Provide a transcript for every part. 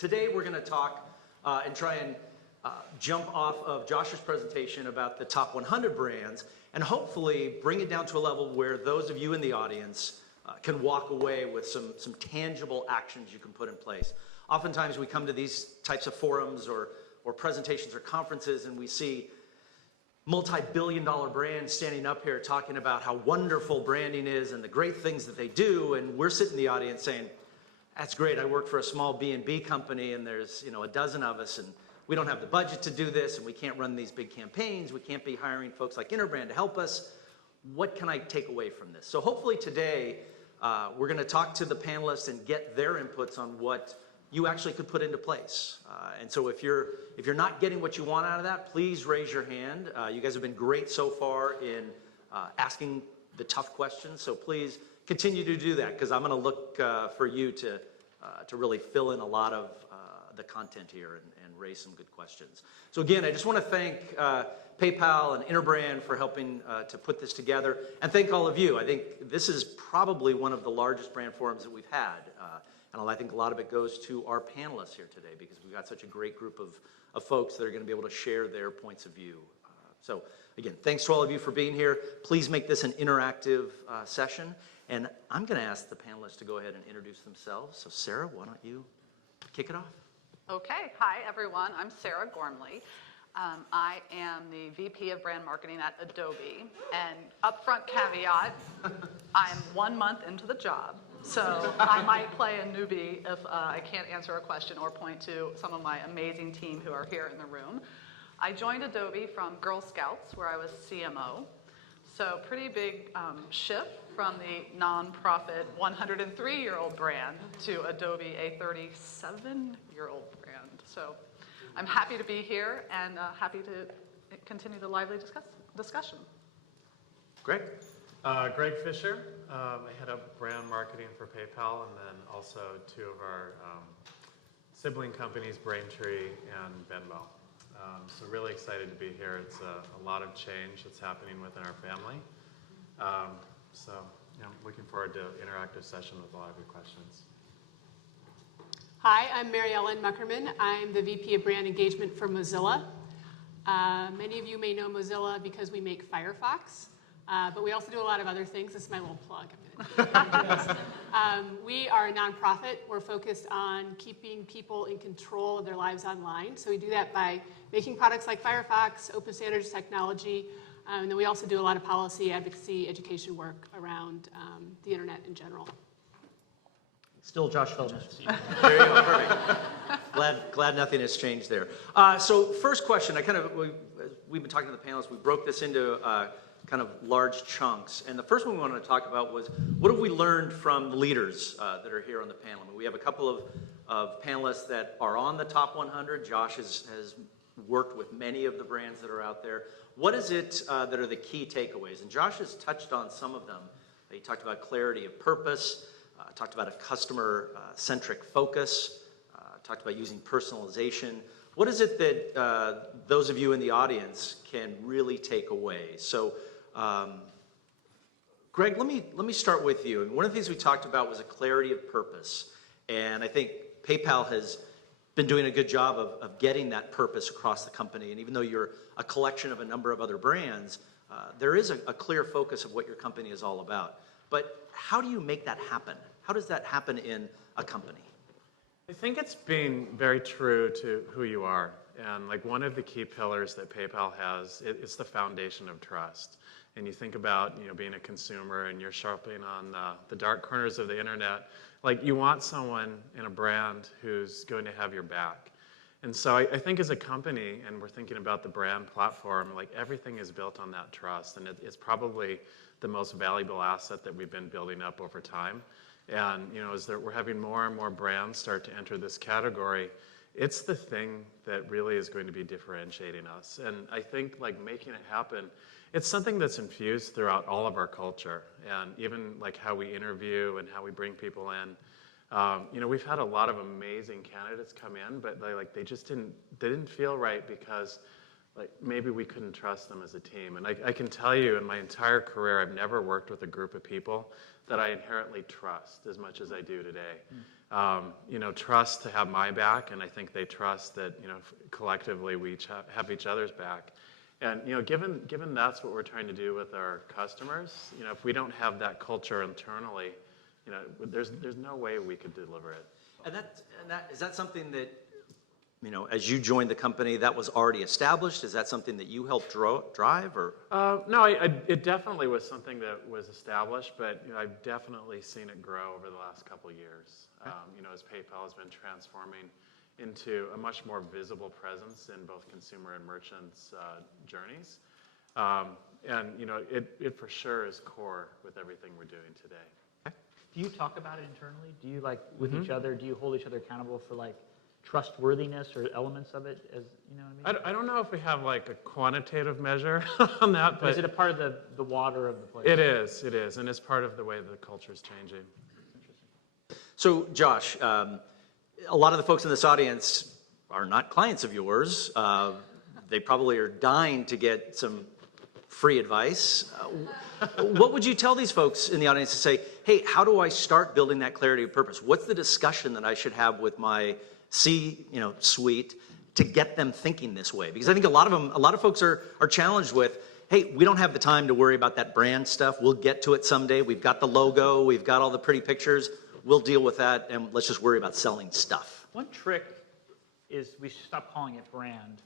Today we're going to talk and try and jump off of Josh's presentation about the top 100 brands and hopefully bring it down to a level where those of you in the audience can walk away with some tangible actions you can put in place. Oftentimes we come to these types of forums or presentations or conferences and we see multi-billion-dollar brands standing up here talking about how wonderful branding is and the great things that they do, and we're sitting in the audience saying, that's great, I work for a small B&B company and there's a dozen of us and we don't have the budget to do this and we can't run these big campaigns, we can't be hiring folks like Interbrand to help us. What can I take away from this? So hopefully today we're going to talk to the panelists and get their inputs on what you actually could put into place. And so if you're not getting what you want out of that, please raise your hand. You guys have been great so far in asking the tough questions, so please continue to do that, because I'm going to look for you to really fill in a lot of the content here and raise some good questions. So again, I just want to thank PayPal and Interbrand for helping to put this together, and thank all of you. I think this is probably one of the largest brand forums that we've had. And I think a lot of it goes to our panelists here today, because we've got such a great group of folks that are going to be able to share their points of view. So again, thanks to all of you for being here. Please make this an interactive session. And I'm going to ask the panelists to go ahead and introduce themselves. So Sarah, why don't you kick it off? Okay. Hi, everyone. I'm Sarah Gormley. I am the VP of Brand Marketing at Adobe. And upfront caveat, I'm 1 month into the job. So I might play a newbie if I can't answer a question or point to some of my amazing team who are here in the room. I joined Adobe from Girl Scouts, where I was CMO. So pretty big shift from the nonprofit 103-year-old brand to Adobe, a 37-year-old brand. So I'm happy to be here and happy to continue the lively discussion. Great. Greg Fisher. I head up brand marketing for PayPal, and then also two of our sibling companies, Braintree and Venmo. So really excited to be here. It's a lot of change that's happening within our family. So looking forward to an interactive session with a lot of your questions. Hi, I'm Mary Ellen Muckerman. I'm the VP of Brand Engagement for Mozilla. Many of you may know Mozilla because we make Firefox. But we also do a lot of other things. This is my little plug. We are a nonprofit. We're focused on keeping people in control of their lives online. So we do that by making products like Firefox, open standards technology, and then we also do a lot of policy, advocacy, education work around the internet in general. Still Josh Feldman. There you go, perfect. Glad nothing has changed there. So first question, we've been talking to the panelists. We broke this into kind of large chunks. And the first one we wanted to talk about was, what have we learned from the leaders that are here on the panel? I mean, we have a couple of panelists that are on the top 100. Josh has worked with many of the brands that are out there. What is it that are the key takeaways? And Josh has touched on some of them. He talked about clarity of purpose, talked about a customer-centric focus, talked about using personalization. What is it that those of you in the audience can really take away? So, Greg, let me start with you. And one of the things we talked about was a clarity of purpose. And I think PayPal has been doing a good job of getting that purpose across the company. And even though you're a collection of a number of other brands, there is a clear focus of what your company is all about. But how do you make that happen? How does that happen in a company? I think it's being very true to who you are. And like one of the key pillars that PayPal has, it's the foundation of trust. And you think about being a consumer and you're shopping on the dark corners of the internet, like you want someone in a brand who's going to have your back. And so I think as a company, and we're thinking about the brand platform, like everything is built on that trust. And it's probably the most valuable asset that we've been building up over time. And as we're having more and more brands start to enter this category, it's the thing that really is going to be differentiating us. And I think like making it happen, it's something that's infused throughout all of our culture, and even like how we interview and how we bring people in. We've had a lot of amazing candidates come in, but they just didn't feel right because like maybe we couldn't trust them as a team. And I can tell you in my entire career, I've never worked with a group of people that I inherently trust as much as I do today. Trust to have my back, and I think they trust that, collectively we each have each other's back. And, given that's what we're trying to do with our customers, if we don't have that culture internally, there's no way we could deliver it. Is that something that, as you joined the company, that was already established? Is that something that you helped drive, or? No, it definitely was something that was established, but I've definitely seen it grow over the last couple of years. As PayPal has been transforming into a much more visible presence in both consumer and merchants' journeys. It for sure is core with everything we're doing today. Do you talk about it internally? Do you with each other? Do you hold each other accountable for trustworthiness or elements of it? As you know what I mean? I don't know if we have a quantitative measure on that, but is it a part of the water of the place? It is, and it's part of the way the culture is changing. So, Josh, a lot of the folks in this audience are not clients of yours. They probably are dying to get some free advice. What would you tell these folks in the audience to say, hey, how do I start building that clarity of purpose? What's the discussion that I should have with my C-suite to get them thinking this way? Because I think a lot of folks are challenged with, hey, we don't have the time to worry about that brand stuff. We'll get to it someday. We've got the logo. We've got all the pretty pictures. We'll deal with that, and let's just worry about selling stuff. One trick is we should stop calling it brand.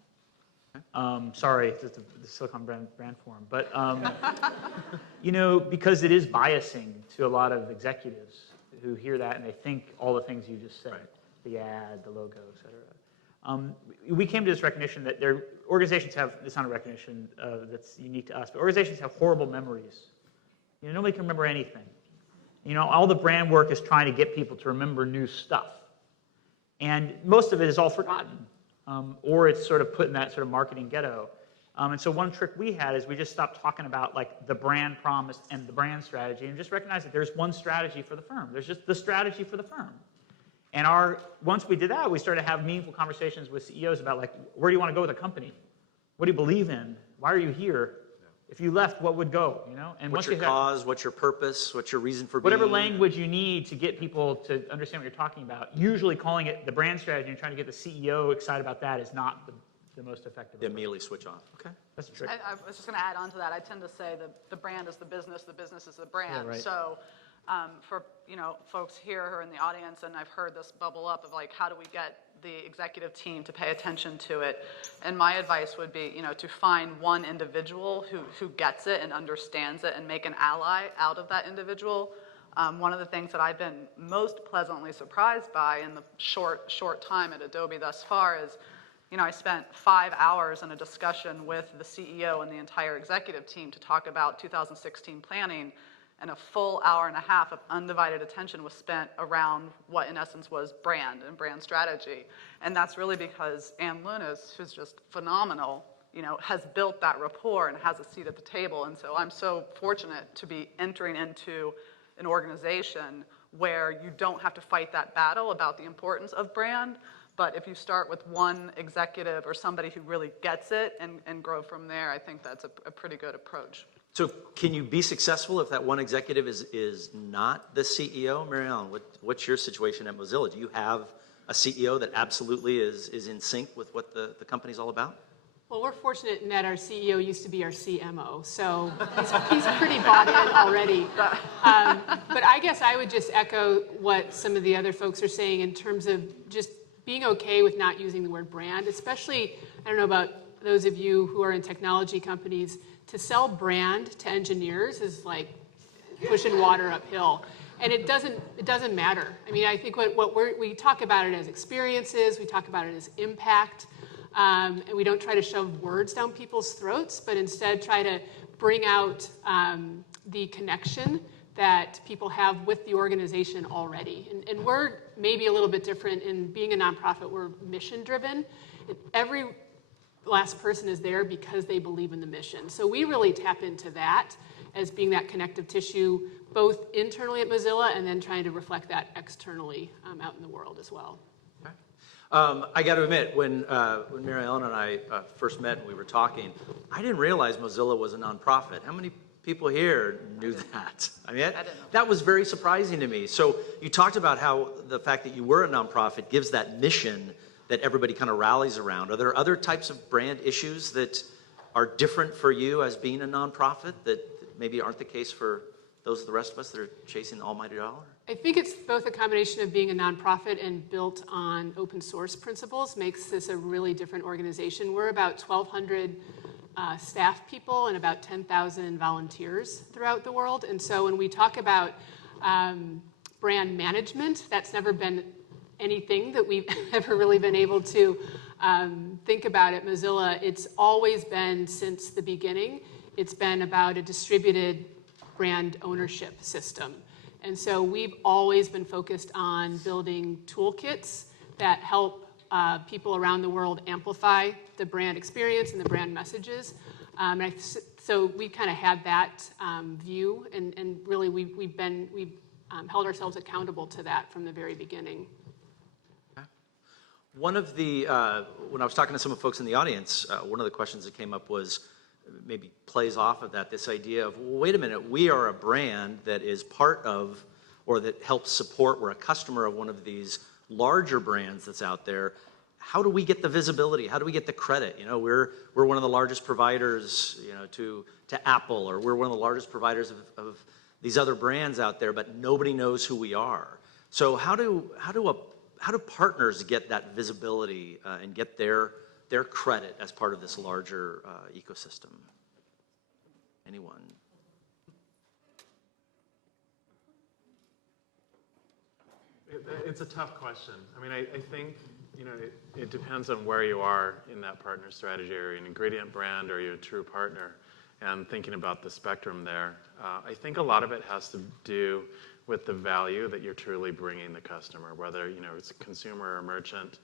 Sorry, it's the Silicon brand forum. But, because it is biasing to a lot of executives who hear that and they think all the things you just said. Right. The ad, the logo, et cetera. We came to this recognition that organizations have, it's not a recognition that's unique to us, but organizations have horrible memories. Nobody can remember anything. All the brand work is trying to get people to remember new stuff. And most of it is all forgotten. Or it's sort of put in that sort of marketing ghetto. And so one trick we had is we just stopped talking about the brand promise and the brand strategy and just recognize that there's one strategy for the firm. There's just the strategy for the firm. And once we did that, we started to have meaningful conversations with CEOs about where do you want to go with the company? What do you believe in? Why are you here? If you left, what would go? And what's your cause? What's your purpose? What's your reason for being? Whatever language you need to get people to understand what you're talking about. Usually calling it the brand strategy and trying to get the CEO excited about that is not the most effective. They immediately switch off. Okay. That's a trick. I was just going to add on to that. I tend to say that the brand is the business is the brand. Yeah, right. So for folks here who are in the audience, and I've heard this bubble up of how do we get the executive team to pay attention to it? And my advice would be, to find one individual who gets it and understands it and make an ally out of that individual. One of the things that I've been most pleasantly surprised by in the short time at Adobe thus far is, I spent 5 hours in a discussion with the CEO and the entire executive team to talk about 2016 planning, and a full hour and a half of undivided attention was spent around what in essence was brand and brand strategy. And that's really because Ann Lunas, who's just phenomenal, has built that rapport and has a seat at the table. And so I'm so fortunate to be entering into an organization where you don't have to fight that battle about the importance of brand. But if you start with one executive or somebody who really gets it and grow from there, I think that's a pretty good approach. So can you be successful if that one executive is not the CEO? Mary Ellen, what's your situation at Mozilla? Do you have a CEO that absolutely is in sync with what the company's all about? Well, we're fortunate in that our CEO used to be our CMO, so he's pretty bought in already. But I guess I would just echo what some of the other folks are saying in terms of just being okay with not using the word brand, especially, I don't know about those of you who are in technology companies, to sell brand to engineers is like pushing water uphill. And it doesn't matter. I mean, I think we talk about it as experiences, we talk about it as impact, and we don't try to shove words down people's throats, but instead try to bring out the connection that people have with the organization already. And we're maybe a little bit different in being a nonprofit. We're mission driven. Every last person is there because they believe in the mission. So we really tap into that as being that connective tissue, both internally at Mozilla and then trying to reflect that externally out in the world as well. Okay. I got to admit, when Mary Ellen and I first met and we were talking, I didn't realize Mozilla was a nonprofit. How many people here knew that? I mean, I didn't know. that was very surprising to me. So you talked about how the fact that you were a nonprofit gives that mission that everybody kind of rallies around. Are there other types of brand issues that are different for you as being a nonprofit that maybe aren't the case for those of the rest of us that are chasing the almighty dollar? I think it's both a combination of being a nonprofit and built on open source principles makes this a really different organization. We're about 1,200 staff people and about 10,000 volunteers throughout the world. And so when we talk about brand management, that's never been anything that we've ever really been able to think about at Mozilla. It's always been, since the beginning, it's been about a distributed brand ownership system. And so we've always been focused on building toolkits that help people around the world amplify the brand experience and the brand messages. So we kind of had that view, and really we've held ourselves accountable to that from the very beginning. One of the, when I was talking to some of the folks in the audience, one of the questions that came up was, maybe plays off of that, this idea of, well, wait a minute, we are a brand that is part of, or that helps support, we're a customer of one of these larger brands that's out there. How do we get the visibility? How do we get the credit? You know, we're one of the largest providers, you know, to Apple, or we're one of the largest providers of these other brands out there, but nobody knows who we are. So how do partners get that visibility and get their credit as part of this larger ecosystem? Anyone? It's a tough question. I mean, I think, you know, it depends on where you are in that partner strategy. Are you an ingredient brand, or are you a true partner? And thinking about the spectrum there, I think a lot of it has to do with the value that you're truly bringing the customer, whether, you know, it's a consumer or merchant.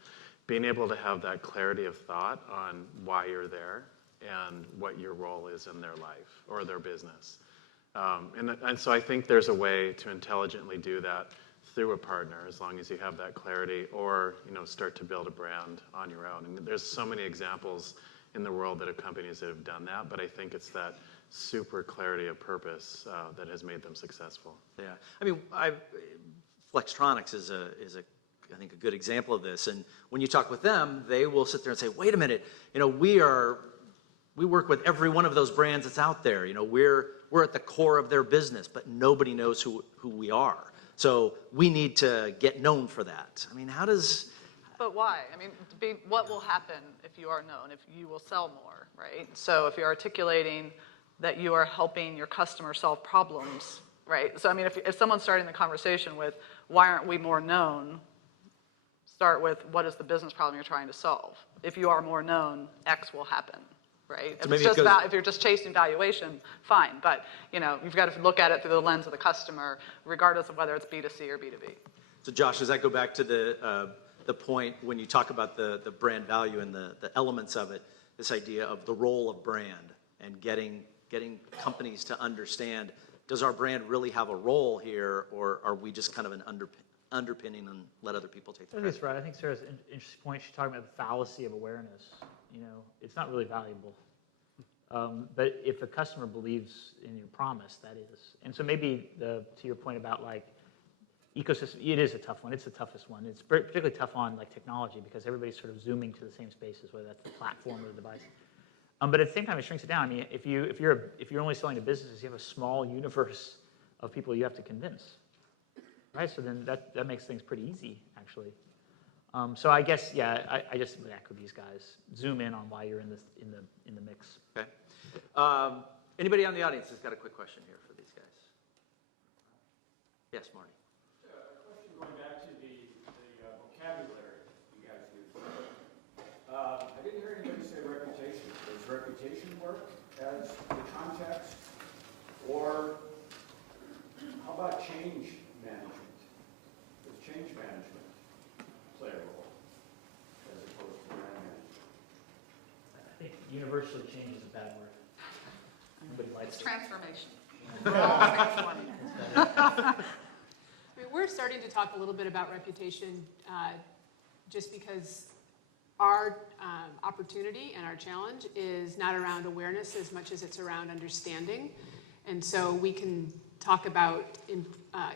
Being able to have that clarity of thought on why you're there and what your role is in their life or their business. And so I think there's a way to intelligently do that through a partner, as long as you have that clarity, or, you know, start to build a brand on your own. And there's so many examples in the world that have companies that have done that, but I think it's that super clarity of purpose that has made them successful. Yeah, I mean, Flextronics is I think a good example of this. And when you talk with them, they will sit there and say, wait a minute, you know, we work with every one of those brands that's out there. You know, we're at the core of their business, but nobody knows who we are. So we need to get known for that. I mean, how does... But why? I mean, what will happen if you are known, if you will sell more, right? So if you're articulating that you are helping your customer solve problems, right? So I mean, if someone's starting the conversation with, why aren't we more known? Start with, what is the business problem you're trying to solve? If you are more known, X will happen, right? So If you're just chasing valuation, fine. But, you know, you've got to look at it through the lens of the customer, regardless of whether it's B2C or B2B. So Josh, does that go back to the point when you talk about the brand value and the elements of it, this idea of the role of brand and getting companies to understand, does our brand really have a role here, or are we just kind of an underpinning and let other people take the I think credit? that's right. I think Sarah's an interesting point. She's talking about the fallacy of awareness. You know, it's not really valuable. But if a customer believes in your promise, that is. And so maybe to your point about like ecosystem, it is a tough one. It's the toughest one. It's particularly tough on like technology, because everybody's sort of zooming to the same spaces, whether that's the platform or the device. But at the same time, it shrinks it down. I mean, if you're only selling to businesses, you have a small universe of people you have to convince, right? So then that makes things pretty easy, actually. So I guess, yeah, I just would echo these guys. Zoom in on why you're in the mix. Okay. Anybody on the audience has got a quick question here for these guys? Yes, Marty. A question going back to the vocabulary you guys use. I didn't hear anybody say reputation. Does reputation work as the context? Or how about change management? Does change management play a role as opposed to brand management? I think universally change is a bad word. Nobody likes It's it. transformation. We're all transforming. I mean, we're starting to talk a little bit about reputation just because our opportunity and our challenge is not around awareness as much as it's around understanding. And so we can talk about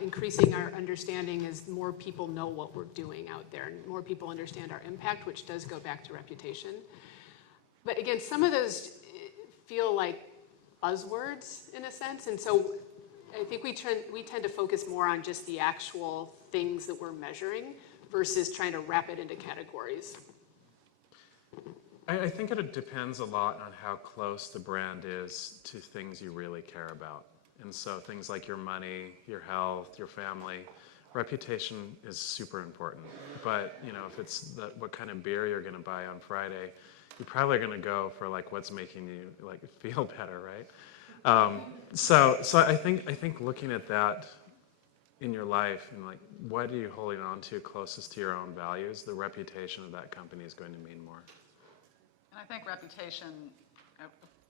increasing our understanding as more people know what we're doing out there and more people understand our impact, which does go back to reputation. But again, some of those feel like buzzwords in a sense. And so I think we tend to focus more on just the actual things that we're measuring versus trying to wrap it into categories. I think it depends a lot on how close the brand is to things you really care about. And so things like your money, your health, your family, reputation is super important. But if it's what kind of beer you're going to buy on Friday, you're probably going to go for like what's making you like feel better, right? So I think looking at that in your life and like what are you holding on to closest to your own values, the reputation of that company is going to mean more. And I think reputation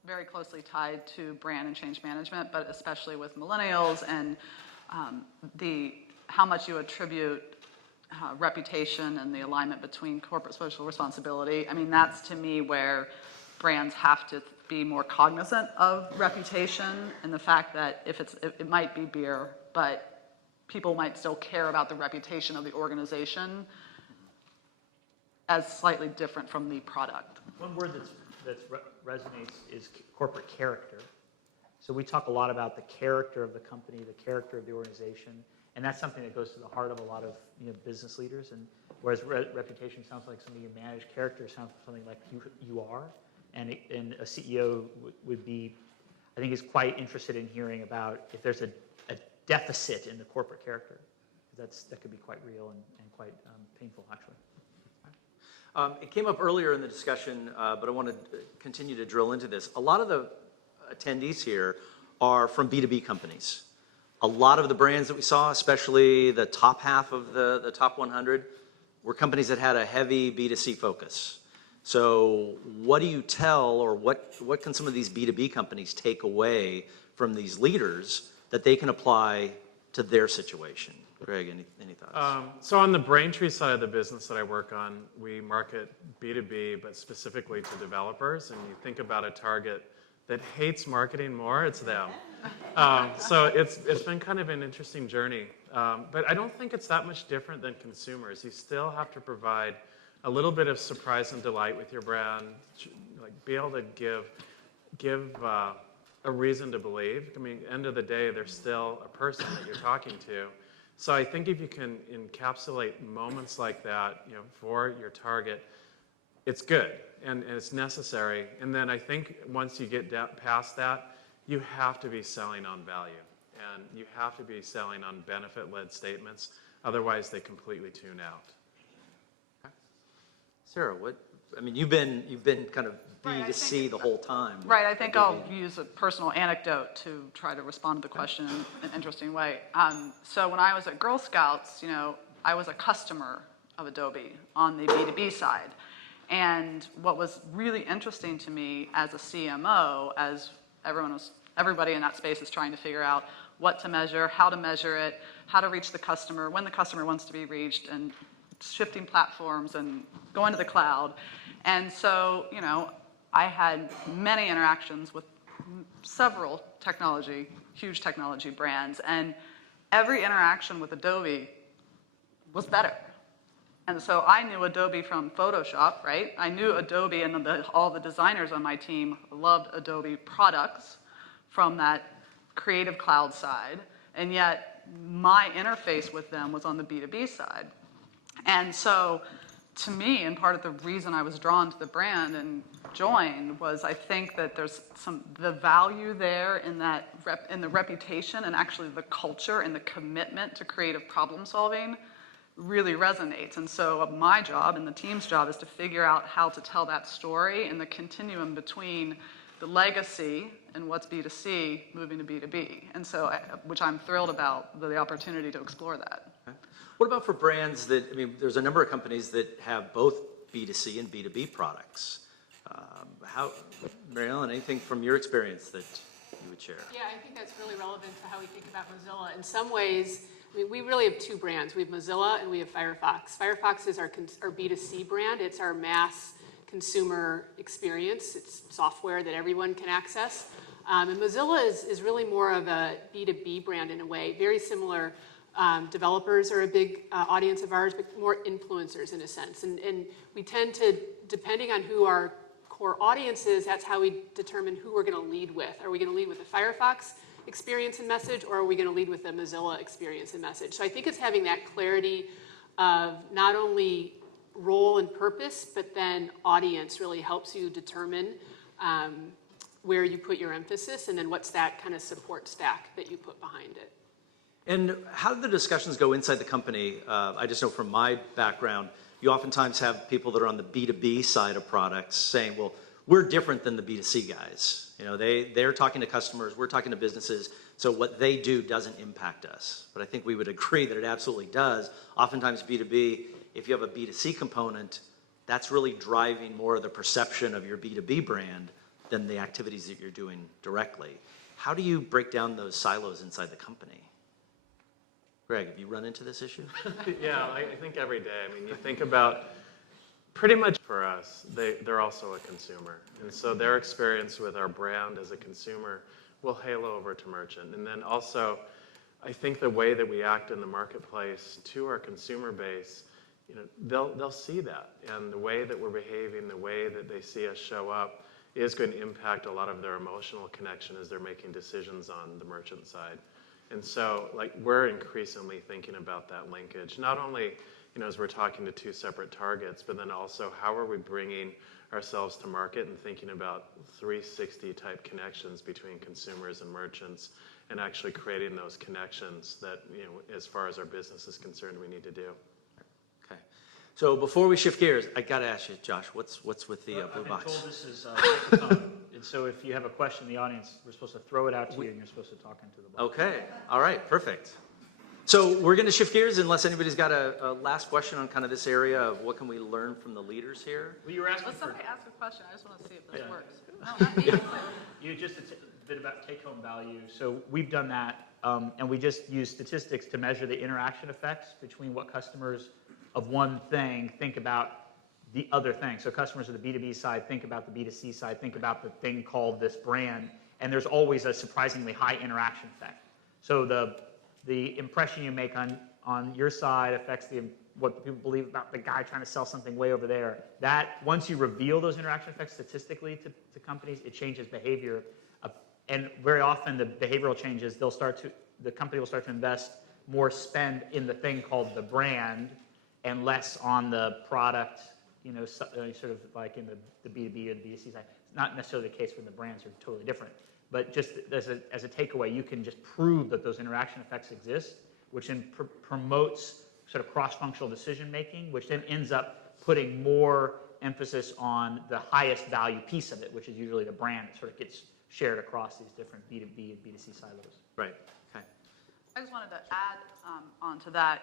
very closely tied to brand and change management, but especially with millennials and how much you attribute reputation and the alignment between corporate social responsibility. I mean, that's to me where brands have to be more cognizant of reputation and the fact that it might be beer, but people might still care about the reputation of the organization as slightly different from the product. One word that resonates is corporate character. So we talk a lot about the character of the company, the character of the organization, and that's something that goes to the heart of a lot of business leaders. And whereas reputation sounds like something you manage, character sounds something like you are. And a CEO would be, I think, is quite interested in hearing about if there's a deficit in the corporate character. That could be quite real and quite painful, actually. It came up earlier in the discussion, but I want to continue to drill into this. A lot of the attendees here are from B2B companies. A lot of the brands that we saw, especially the top half of the top 100, were companies that had a heavy B2C focus. So what do you tell, or what can some of these B2B companies take away from these leaders that they can apply to their situation? Greg, any thoughts? So on the Braintree side of the business that I work on, we market B2B, but specifically to developers. And you think about a target that hates marketing more, it's them. So it's been kind of an interesting journey. But I don't think it's that much different than consumers. You still have to provide a little bit of surprise and delight with your brand, like be able to give a reason to believe. I mean, end of the day, they're still a person that you're talking to. So I think if you can encapsulate moments like that, for your target, it's good and it's necessary. And then I think once you get past that, you have to be selling on value and you have to be selling on benefit-led statements. Otherwise, they completely tune out. Sarah, you've been kind of B2C the whole time. Right, I think I'll use a personal anecdote to try to respond to the question in an interesting way. So when I was at Girl Scouts, I was a customer of Adobe on the B2B side. And what was really interesting to me as a CMO, as everybody in that space is trying to figure out what to measure, how to measure it, how to reach the customer, when the customer wants to be reached, and shifting platforms and going to the cloud. And so, I had many interactions with several huge technology brands, and every interaction with Adobe was better. And so I knew Adobe from Photoshop, right? I knew Adobe, and all the designers on my team loved Adobe products from that Creative Cloud side, and yet my interface with them was on the B2B side. And so to me, and part of the reason I was drawn to the brand and joined was I think that there's the value there in in the reputation and actually the culture and the commitment to creative problem solving really resonates. And so my job and the team's job is to figure out how to tell that story and the continuum between the legacy and what's B2C moving to B2B. And so, which I'm thrilled about the opportunity to explore that. Okay. What about for brands there's a number of companies that have both B2C and B2B products. Mary Ellen, anything from your experience that you would share? Yeah, I think that's really relevant to how we think about Mozilla. In some ways, I mean, we really have two brands. We have Mozilla and we have Firefox. Firefox is our B2C brand. It's our mass consumer experience. It's software that everyone can access. And Mozilla is really more of a B2B brand in a way, very similar. Developers are a big audience of ours, but more influencers in a sense. And we tend to, depending on who our core audience is, that's how we determine who we're going to lead with. Are we going to lead with a Firefox experience and message, or are we going to lead with a Mozilla experience and message? So I think it's having that clarity of not only role and purpose, but then audience really helps you determine where you put your emphasis, and then what's that kind of support stack that you put behind it. And how do the discussions go inside the company? I just know from my background, you oftentimes have people that are on the B2B side of products saying, well, we're different than the B2C guys. You know, they're talking to customers, we're talking to businesses, so what they do doesn't impact us. But I think we would agree that it absolutely does. Oftentimes B2B, if you have a B2C component, that's really driving more of the perception of your B2B brand than the activities that you're doing directly. How do you break down those silos inside the company? Greg, have you run into this issue? Yeah, I think every day. I mean, you think about pretty much for us, they're also a consumer. And so their experience with our brand as a consumer will halo over to merchant. And then also, I think the way that we act in the marketplace to our consumer base, you know, they'll see that. And the way that we're behaving, the way that they see us show up is going to impact a lot of their emotional connection as they're making decisions on the merchant side. And so, like, we're increasingly thinking about that linkage, not only, you know, as we're talking to two separate targets, but then also how are we bringing ourselves to market and thinking about 360 type connections between consumers and merchants, and actually creating those connections that, you know, as far as our business is concerned, we need to do. Okay. So before we shift gears, I got to ask you, Josh, what's with the blue box? I've been told this is a microphone, and so if you have a question in the audience, we're supposed to throw it out to you, and you're supposed to talk into the box. Okay. All right. Perfect. So we're going to shift gears unless anybody's got a last question on kind of this area of what can we learn from the leaders here. Well, you were asking Let for somebody ask a question. I just want to see if this Yeah. works. No, not me. you just a bit about take-home value. So we've done that, and we just use statistics to measure the interaction effects between what customers of one thing think about the other thing. So customers of the B2B side think about the B2C side, think about the thing called this brand, and there's always a surprisingly high interaction effect. So the impression you make on your side affects what people believe about the guy trying to sell something way over there. That, once you reveal those interaction effects statistically to companies, it changes behavior. And very often the behavioral changes, the company will start to invest more spend in the thing called the brand and less on the product, you know, sort of like in the B2B or the B2C side. It's not necessarily the case when the brands are totally different. But just as a takeaway, you can just prove that those interaction effects exist, which then promotes sort of cross-functional decision-making, which then ends up putting more emphasis on the highest value piece of it, which is usually the brand. It sort of gets shared across these different B2B and B2C silos. Right. Okay. I just wanted to add onto that,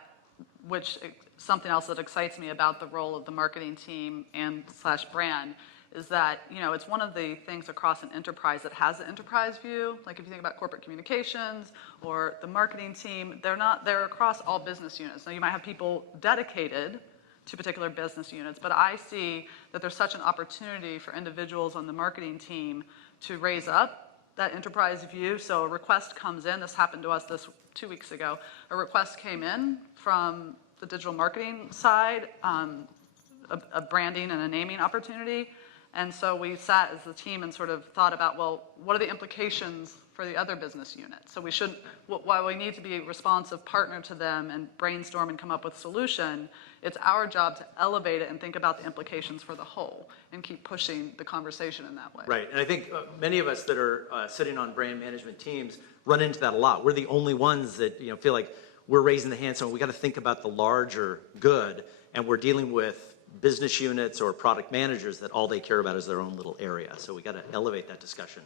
which something else that excites me about the role of the marketing team and / brand is that, you know, it's one of the things across an enterprise that has an enterprise view. Like if you think about corporate communications or the marketing team, they're across all business units. Now you might have people dedicated to particular business units, but I see that there's such an opportunity for individuals on the marketing team to raise up that enterprise view. So a request comes in, this happened to us 2 weeks ago, a request came in from the digital marketing side, a branding and a naming opportunity. And so we sat as a team and sort of thought about, well, what are the implications for the other business units? So we shouldn't, while we need to be a responsive partner to them and brainstorm and come up with a solution, it's our job to elevate it and think about the implications for the whole and keep pushing the conversation in that way. Right. And I think many of us that are sitting on brand management teams run into that a lot. We're the only ones that, you know, feel like we're raising the hand, so we got to think about the larger good, and we're dealing with business units or product managers that all they care about is their own little area. So we got to elevate that discussion.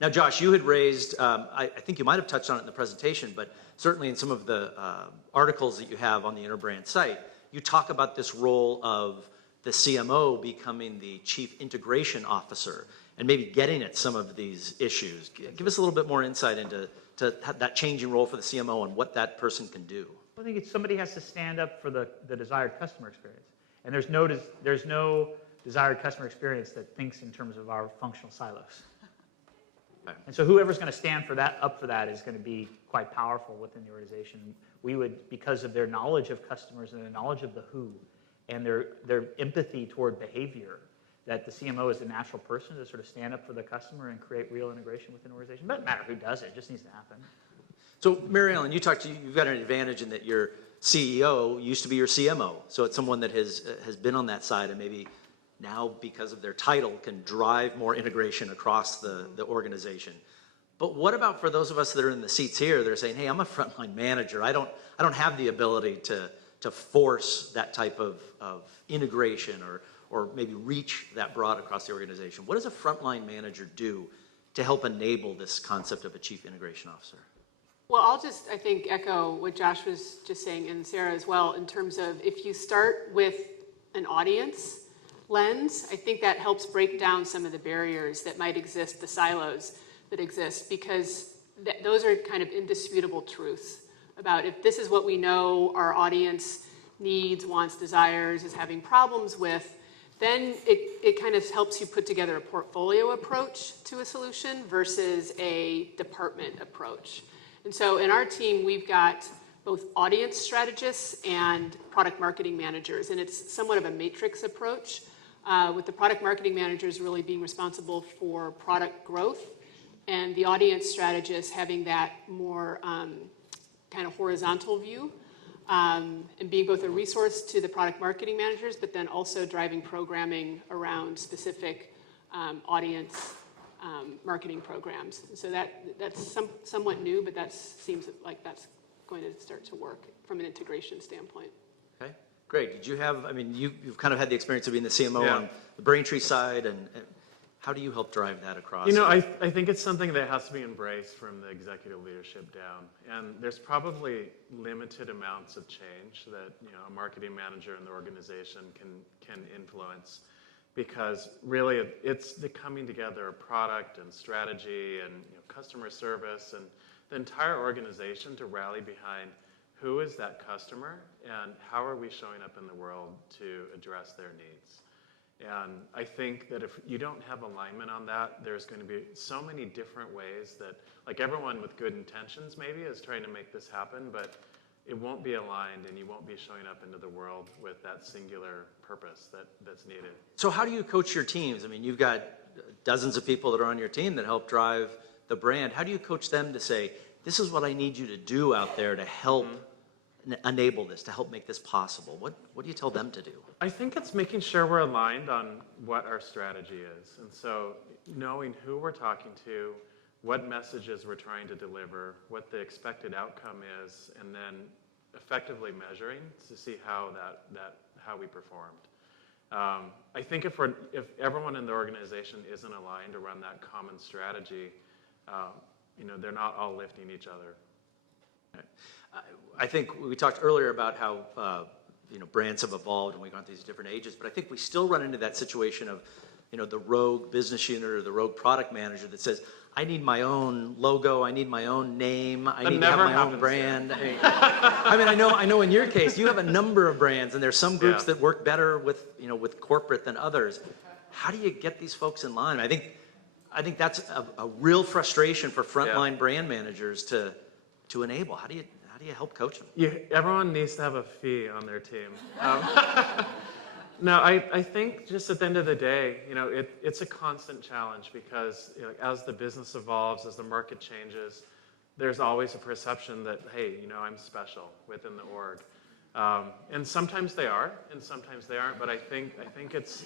Now, Josh, you had raised, I think you might have touched on it in the presentation, but certainly in some of the articles that you have on the Interbrand site, you talk about this role of the CMO becoming the chief integration officer and maybe getting at some of these issues. Give us a little bit more insight into that changing role for the CMO and what that person can do. I think it's somebody has to stand up for the desired customer experience. And there's no desired customer experience that thinks in terms of our functional silos. Right. And so whoever's going to stand for that, up for that, is going to be quite powerful within the organization. We would, because of their knowledge of customers and their knowledge of the who, and their empathy toward behavior, that the CMO is the natural person to sort of stand up for the customer and create real integration within an organization. It doesn't matter who does it, it just needs to happen. So Mary Ellen, you've got an advantage in that your CEO used to be your CMO. So it's someone that has been on that side and maybe now, because of their title, can drive more integration across the organization. But what about for those of us that are in the seats here, they're saying, hey, I'm a frontline manager. I don't have the ability to force that type of integration or maybe reach that broad across the organization. What does a frontline manager do to help enable this concept of a chief integration officer? Well, I'll just, I think, echo what Josh was just saying, and Sarah as well, in terms of if you start with an audience lens, I think that helps break down some of the barriers that might exist, the silos that exist, because those are kind of indisputable truths about if this is what we know our audience needs, wants, desires, is having problems with, then it kind of helps you put together a portfolio approach to a solution versus a department approach. And so in our team, we've got both audience strategists and product marketing managers, and it's somewhat of a matrix approach, with the product marketing managers really being responsible for product growth, and the audience strategists having that more kind of horizontal view, and being both a resource to the product marketing managers, but then also driving programming around specific audience marketing programs. So that's somewhat new, but that seems like that's going to start to work from an integration standpoint. Okay, great. Did you have, I mean, you've kind of had the experience of being the CMO Yeah. on the Braintree side, and how do you help drive that across? You know, I think it's something that has to be embraced from the executive leadership down. And there's probably limited amounts of change that, you know, a marketing manager in the organization can influence, because really it's the coming together of product and strategy and, you know, customer service and the entire organization to rally behind who is that customer and how are we showing up in the world to address their needs. And I think that if you don't have alignment on that, there's going to be so many different ways that, like, everyone with good intentions maybe is trying to make this happen, but it won't be aligned and you won't be showing up into the world with that singular purpose that's needed. So how do you coach your teams? I mean, you've got dozens of people that are on your team that help drive the brand. How do you coach them to say, this is what I need you to do out there to help enable this, to help make this possible? What do you tell them to do? I think it's making sure we're aligned on what our strategy is. And so knowing who we're talking to, what messages we're trying to deliver, what the expected outcome is, and then effectively measuring to see how we performed. I think if everyone in the organization isn't aligned around that common strategy, you know, they're not all lifting each other. I think we talked earlier about how you know, brands have evolved and we've gone through these different ages, but I think we still run into that situation of, you know, the rogue business unit or the rogue product manager that says, I need my own logo, I need my own name, I need to have my own brand. I mean, I know in your case, you have a number of brands and there's some groups that work better with, you know, with corporate than others. How do you get these folks in line? I think that's a real frustration for frontline brand managers to enable. How do you help coach them? Yeah, everyone needs to have a fee on their team. No, I think just at the end of the day, you know, it's a constant challenge because, you know, as the business evolves, as the market changes, there's always a perception that, hey, you know, I'm special within the org. And sometimes they are, and sometimes they aren't. But I think it's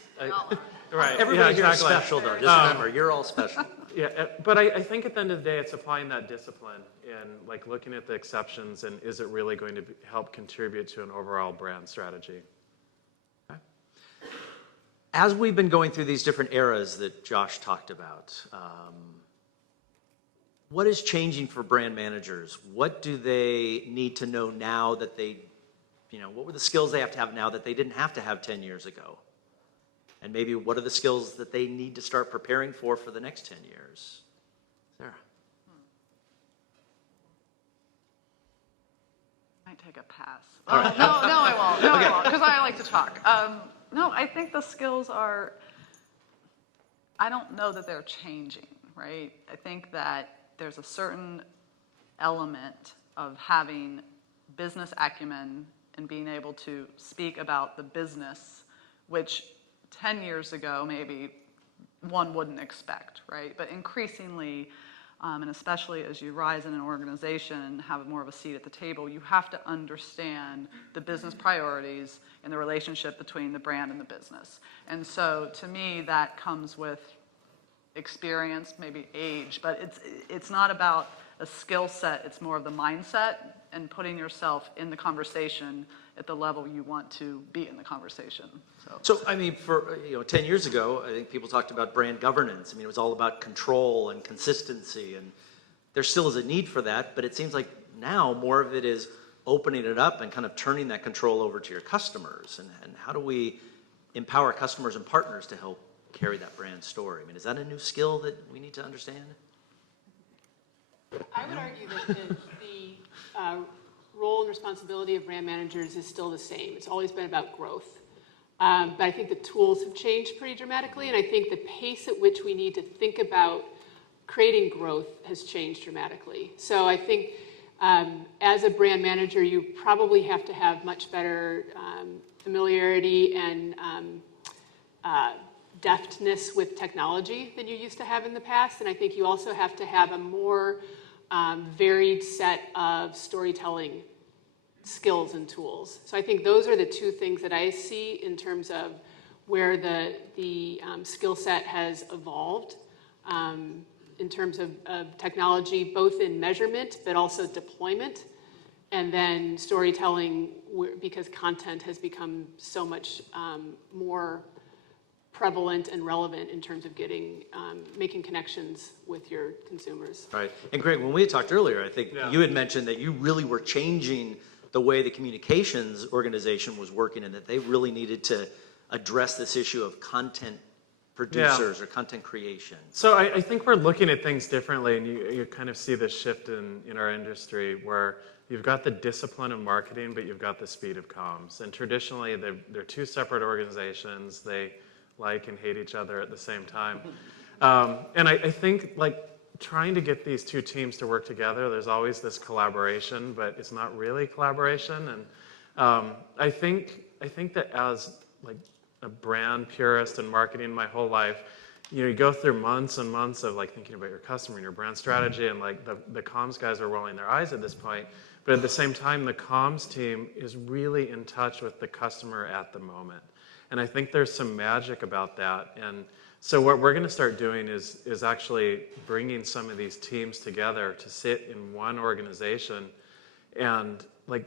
right. Everybody here is exactly. special, though. Just remember, you're all special. Yeah, but I think at the end of the day, it's applying that discipline and, like, looking at the exceptions and is it really going to help contribute to an overall brand strategy. As we've been going through these different eras that Josh talked about, what is changing for brand managers? What do they need to know now that they, you know, what were the skills they have to have now that they didn't have to have 10 years ago? And maybe what are the skills that they need to start preparing for the next 10 years? Sarah. Might take a pass. No, I won't. No, I won't, because I like to talk. No, I think the skills are, I don't know that they're changing, right? I think that there's a certain element of having business acumen and being able to speak about the business, which 10 years ago maybe one wouldn't expect, right? But increasingly, and especially as you rise in an organization and have more of a seat at the table, you have to understand the business priorities and the relationship between the brand and the business. And so to me, that comes with experience, maybe age, but it's not about a skill set, it's more of the mindset and putting yourself in the conversation at the level you want to be in the conversation. So, I mean, for 10 years ago, I think people talked about brand governance. I mean, it was all about control and consistency, and there still is a need for that, but it seems like now more of it is opening it up and kind of turning that control over to your customers. And how do we empower customers and partners to help carry that brand story? I mean, is that a new skill that we need to understand? I would argue that the role and responsibility of brand managers is still the same. It's always been about growth. But I think the tools have changed pretty dramatically, and I think the pace at which we need to think about creating growth has changed dramatically. So I think as a brand manager, you probably have to have much better familiarity and deftness with technology than you used to have in the past. And I think you also have to have a more varied set of storytelling skills and tools. So I think those are the two things that I see in terms of where the skill set has evolved in terms of technology, both in measurement, but also deployment, and then storytelling, because content has become so much more prevalent and relevant in terms of getting, making connections with your consumers. Right. And Greg, when we had talked earlier, I think you had mentioned that you really were changing the way the communications organization was working and that they really needed to address this issue of content producers or content creation. So I think we're looking at things differently, and you kind of see this shift in our industry where you've got the discipline of marketing, but you've got the speed of comms. And traditionally, they're two separate organizations. They like and hate each other at the same time. And I think like trying to get these two teams to work together, there's always this collaboration, but it's not really collaboration. And I think that as like a brand purist in marketing my whole life, you go through months and months of like thinking about your customer and your brand strategy, and like the comms guys are rolling their eyes at this point. But at the same time, the comms team is really in touch with the customer at the moment. And I think there's some magic about that. And so what we're going to start doing is actually bringing some of these teams together to sit in one organization and like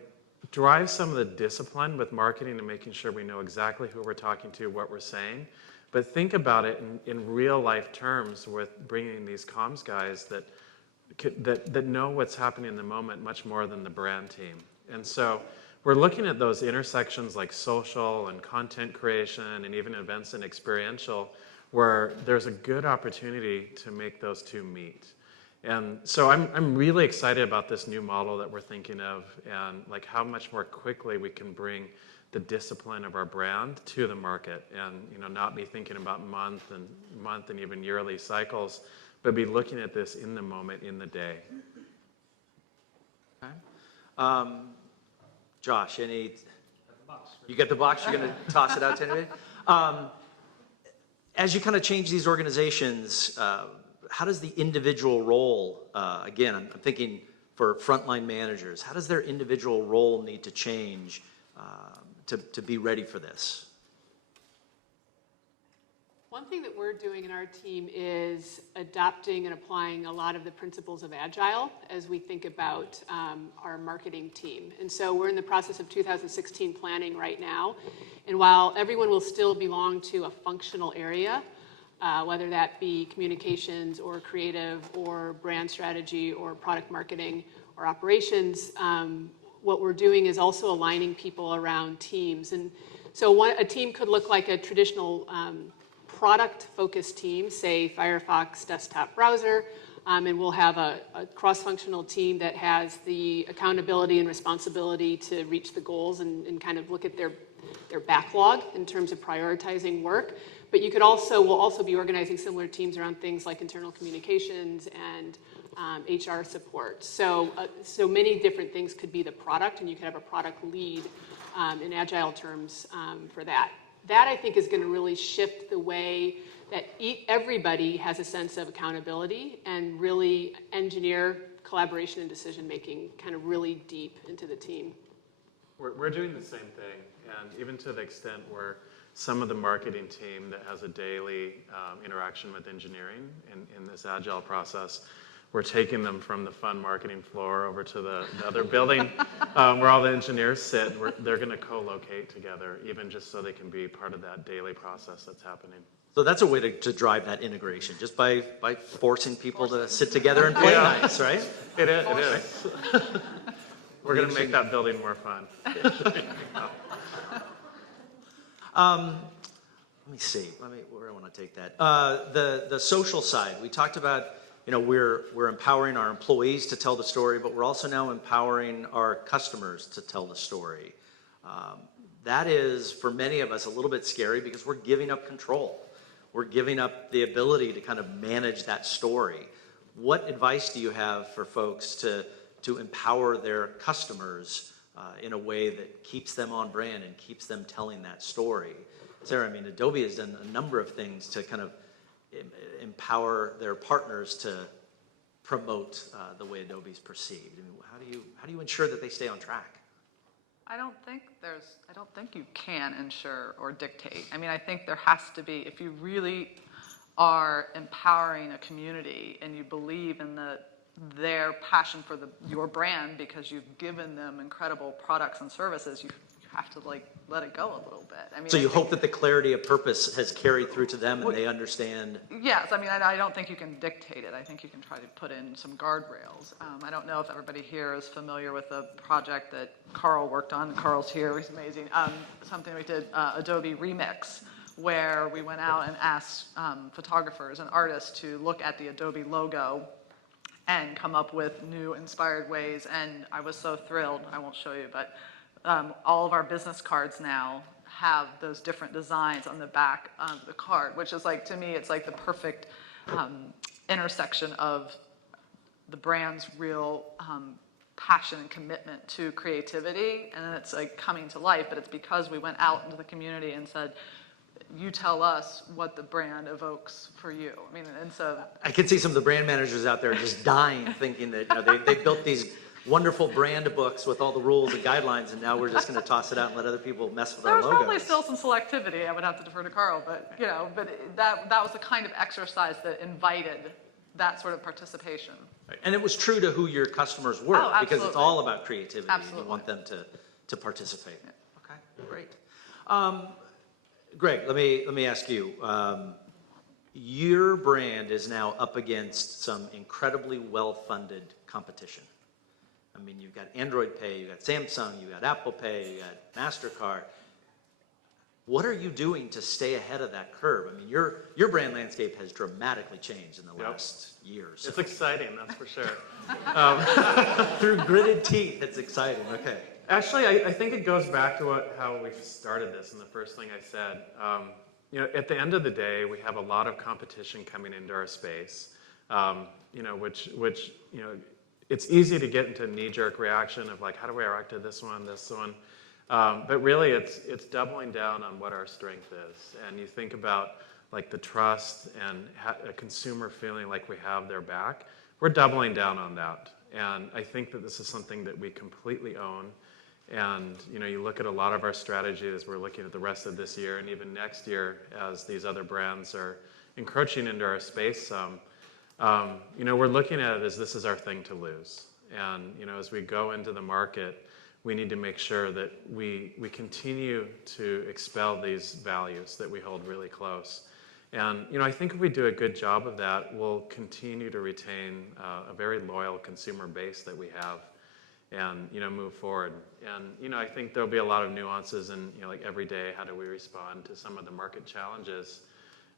drive some of the discipline with marketing and making sure we know exactly who we're talking to, what we're saying. But think about it in real life terms with bringing these comms guys that know what's happening in the moment much more than the brand team. And so we're looking at those intersections like social and content creation and even events and experiential, where there's a good opportunity to make those two meet. And so I'm really excited about this new model that we're thinking of, and like how much more quickly we can bring the discipline of our brand to the market, and not be thinking about month and even yearly cycles, but be looking at this in the moment, in the day. Okay. Josh, you get the box? You're going to toss it out to anybody? As you kind of change these organizations, how does the individual role, again, I'm thinking for frontline managers, how does their individual role need to change to be ready for this? One thing that we're doing in our team is adopting and applying a lot of the principles of Agile as we think about our marketing team. And so we're in the process of 2016 planning right now. And while everyone will still belong to a functional area, whether that be communications or creative or brand strategy or product marketing or operations, what we're doing is also aligning people around teams. And so a team could look like a traditional product-focused team, say Firefox desktop browser, And we'll have a cross-functional team that has the accountability and responsibility to reach the goals and kind of look at their backlog in terms of prioritizing work. But we'll also be organizing similar teams around things like internal communications and HR support. So many different things could be the product, and you could have a product lead in agile terms for that. That, I think, is going to really shift the way that everybody has a sense of accountability and really engineer collaboration and decision-making kind of really deep into the team. We're doing the same thing, and even to the extent where some of the marketing team that has a daily interaction with engineering in this agile process, we're taking them from the fun marketing floor over to the other building where all the engineers sit. They're going to co-locate together, even just so they can be part of that daily process that's happening. So that's a way to drive that integration, just by forcing people to sit together and play nice, right? It is. We're going to make that building more fun. Let me see. Where do I want to take that? The social side. We talked about, we're empowering our employees to tell the story, but we're also now empowering our customers to tell the story. That is, for many of us, a little bit scary because we're giving up control. We're giving up the ability to kind of manage that story. What advice do you have for folks to empower their customers in a way that keeps them on brand and keeps them telling that story? Sarah, I mean, Adobe has done a number of things to kind of empower their partners to promote the way Adobe's perceived. I mean, how do you ensure that they stay on track? I don't think you can ensure or dictate. I mean, I think there has to be, if you really are empowering a community and you believe in their passion for your brand because you've given them incredible products and services, you have to let it go a little bit. I mean, so you hope that the clarity of purpose has carried through to them and they understand. Yes, I mean, I don't think you can dictate it. I think you can try to put in some guardrails. I don't know if everybody here is familiar with a project that Carl worked on. Carl's here, he's amazing. Something we did, Adobe Remix, where we went out and asked photographers and artists to look at the Adobe logo and come up with new inspired ways. And I was so thrilled, I won't show you, but all of our business cards now have those different designs on the back of the card, which is to me, it's like the perfect intersection of the brand's real passion and commitment to creativity, and then it's coming to life, but it's because we went out into the community and said, you tell us what the brand evokes for you. I mean, and so I can see some of the brand managers out there just dying, thinking that they built these wonderful brand books with all the rules and guidelines, and now we're just going to toss it out and let other people mess with our logos. There's probably still some selectivity. I would have to defer to Carl, but that was the kind of exercise that invited that sort of participation. Right. And it was true to who your customers were, Oh, because it's all about creativity. Absolutely. You want them to participate. Okay, great. Greg, let me ask you. Your brand is now up against some incredibly well-funded competition. I mean, you've got Android Pay, you've got Samsung, you've got Apple Pay, you've got MasterCard. What are you doing to stay ahead of that curve? I mean, your brand landscape has dramatically changed in the last years. It's exciting, that's for sure. Through gritted teeth, it's exciting. Okay. Actually, I think it goes back to how we started this, and the first thing I said. At the end of the day, we have a lot of competition coming into our space. Which it's easy to get into a knee-jerk reaction of how do we react to this one. But really, it's doubling down on what our strength is. And you think about the trust and a consumer feeling like we have their back. We're doubling down on that. And I think that this is something that we completely own. And you look at a lot of our strategies as we're looking at the rest of this year and even next year as these other brands are encroaching into our space some. We're looking at it as this is our thing to lose. And as we go into the market, we need to make sure that we continue to expel these values that we hold really close. And I think if we do a good job of that, we'll continue to retain a very loyal consumer base that we have, and move forward. And I think there'll be a lot of nuances in every day, how do we respond to some of the market challenges?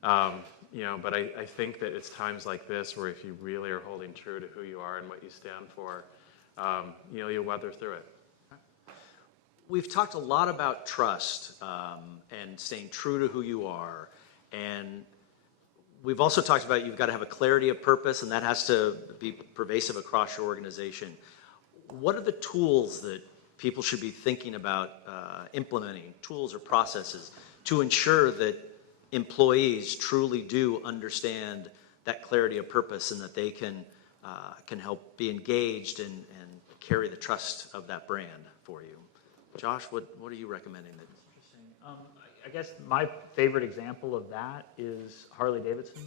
But I think that it's times like this where if you really are holding true to who you are and what you stand for, you'll weather through it. We've talked a lot about trust and staying true to who you are. And we've also talked about you've got to have a clarity of purpose, and that has to be pervasive across your organization. What are the tools that people should be thinking about implementing, tools or processes, to ensure that employees truly do understand that clarity of purpose and that they can help be engaged and carry the trust of that brand for you? Josh, what are you recommending? I guess my favorite example of that is Harley Davidson.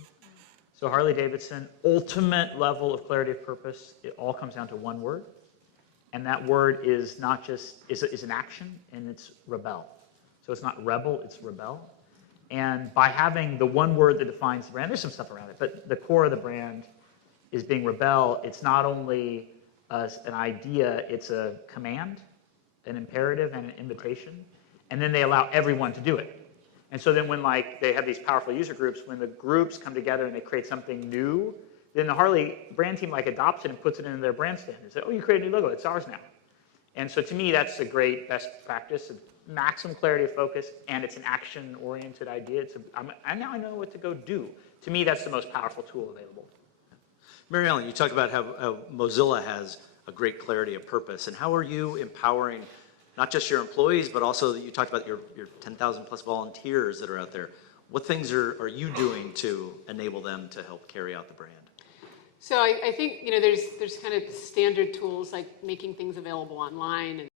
So Harley Davidson, ultimate level of clarity of purpose, it all comes down to one word. And that word is not just, is an action, and it's rebel. So it's not rebel, it's rebel. And by having the one word that defines the brand, there's some stuff around it, but the core of the brand is being rebel. It's not only an idea, it's a command, an imperative, and an invitation. And then they allow everyone to do it. And so then when they have these powerful user groups, when the groups come together and they create something new, then the Harley brand team adopts it and puts it into their brand standards. Oh, you create a new logo, it's ours now. And so to me, that's a great best practice of maximum clarity of focus, and it's an action-oriented idea. Now I know what to go do. To me, that's the most powerful tool available. Mary Ellen, you talked about how Mozilla has a great clarity of purpose, and how are you empowering not just your employees, but also you talked about your 10,000 plus volunteers that are out there. What things are you doing to enable them to help carry out the brand? So I think there's kind of standard tools like making things available online and